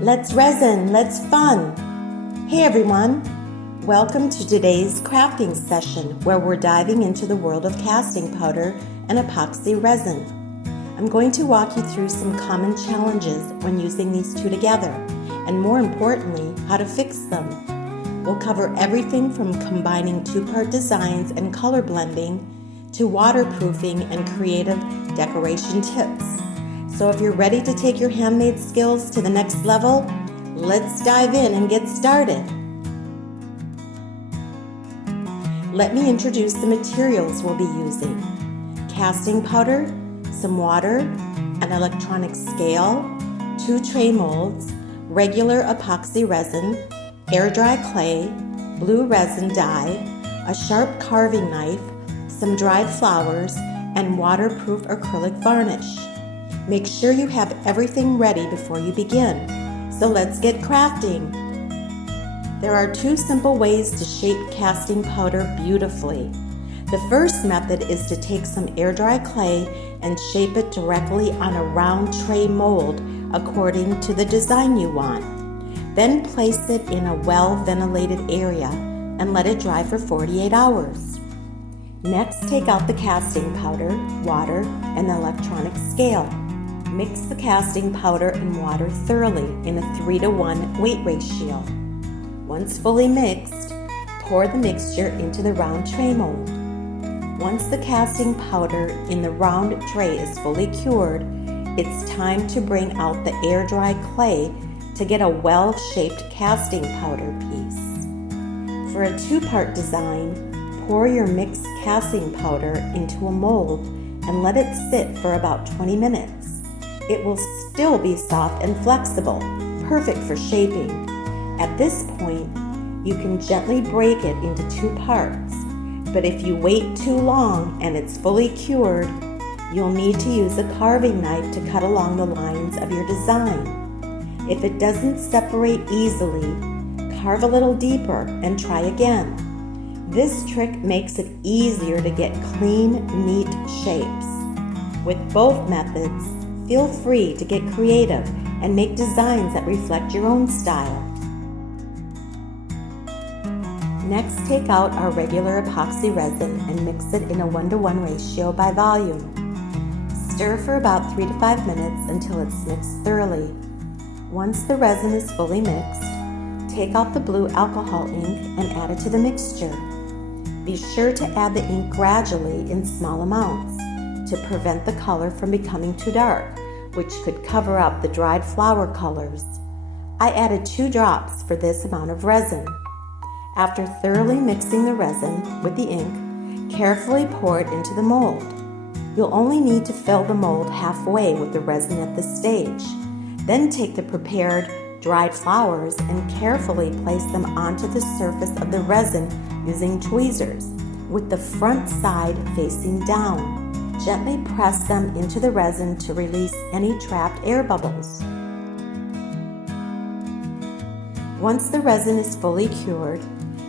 Let's resin, let's fun! Hey everyone! Welcome to today's crafting session where we're diving into the world of casting powder and epoxy resin. I'm going to walk you through some common challenges when using these two together, and more importantly, how to fix them. We'll cover everything from combining two-part designs and color blending to waterproofing and creative decoration tips. So if you're ready to take your handmade skills to the next level, let's dive in and get started. Let me introduce the materials we'll be using. Casting powder, some water, an electronic scale, 2 tray molds, regular epoxy resin, air dry clay, blue resin dye, a sharp carving knife, some dried flowers, and waterproof acrylic varnish. Make sure you have everything ready before you begin. So let's get crafting. There are 2 simple ways to shape casting powder beautifully. The first method is to take some air dry clay and shape it directly on a round tray mold according to the design you want. Then place it in a well-ventilated area and let it dry for 48 hours. Next, take out the casting powder, water, and the electronic scale. Mix the casting powder and water thoroughly in a 3-to-1 weight ratio. Once fully mixed, pour the mixture into the round tray mold. Once the casting powder in the round tray is fully cured, it's time to bring out the air dry clay to get a well-shaped casting powder piece. For a 2-part design, pour your mixed casting powder into a mold and let it sit for about 20 minutes. It will still be soft and flexible, perfect for shaping. At this point, you can gently break it into 2 parts, but if you wait too long and it's fully cured, you'll need to use a carving knife to cut along the lines of your design. If it doesn't separate easily, carve a little deeper and try again. This trick makes it easier to get clean, neat shapes. With both methods, feel free to get creative and make designs that reflect your own style. Next, take out our regular epoxy resin and mix it in a 1-to-1 ratio by volume. Stir for about 3 to 5 minutes until it's mixed thoroughly. Once the resin is fully mixed, take out the blue alcohol ink and add it to the mixture. Be sure to add the ink gradually in small amounts to prevent the color from becoming too dark, which could cover up the dried flower colors. I added 2 drops for this amount of resin. After thoroughly mixing the resin with the ink, carefully pour it into the mold. You'll only need to fill the mold halfway with the resin at this stage. Then take the prepared dried flowers and carefully place them onto the surface of the resin using tweezers, with the front side facing down. Gently press them into the resin to release any trapped air bubbles. Once the resin is fully cured,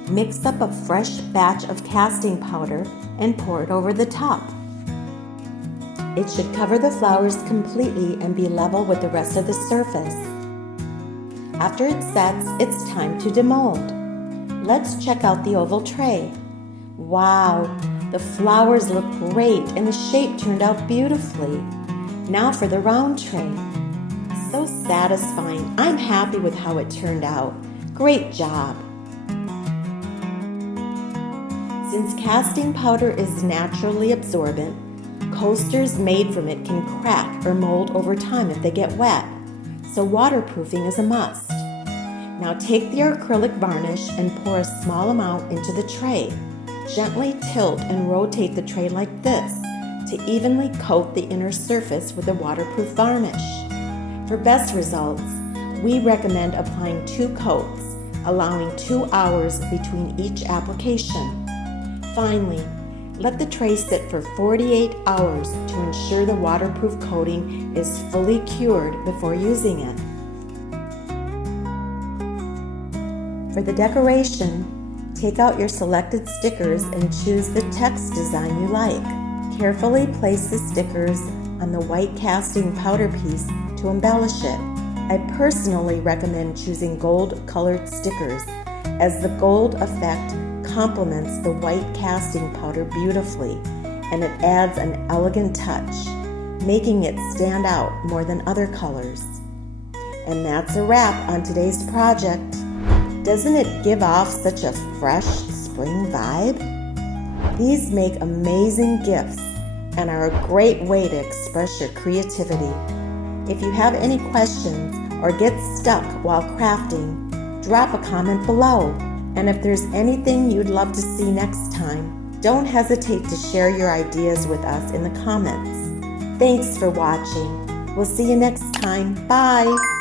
mix up a fresh batch of casting powder and pour it over the top. It should cover the flowers completely and be level with the rest of the surface. After it sets, it's time to demold. Let's check out the oval tray. Wow! The flowers look great and the shape turned out beautifully. Now for the round tray. So satisfying. I'm happy with how it turned out. Great job. Since casting powder is naturally absorbent, coasters made from it can crack or mold over time if they get wet. So waterproofing is a must. Now take the acrylic varnish and pour a small amount into the tray. Gently tilt and rotate the tray like this to evenly coat the inner surface with a waterproof varnish. For best results, we recommend applying 2 coats, allowing 2 hours between each application. Finally, let the tray sit for 48 hours to ensure the waterproof coating is fully cured before using it. For the decoration, take out your selected stickers and choose the text design you like. Carefully place the stickers on the white casting powder piece to embellish it. I personally recommend choosing gold-colored stickers as the gold effect complements the white casting powder beautifully, and it adds an elegant touch, making it stand out more than other colors. And that's a wrap on today's project. Doesn't it give off such a fresh spring vibe? These make amazing gifts and are a great way to express your creativity. If you have any questions or get stuck while crafting, drop a comment below. And if there's anything you'd love to see next time, don't hesitate to share your ideas with us in the comments. Thanks for watching. We'll see you next time. Bye.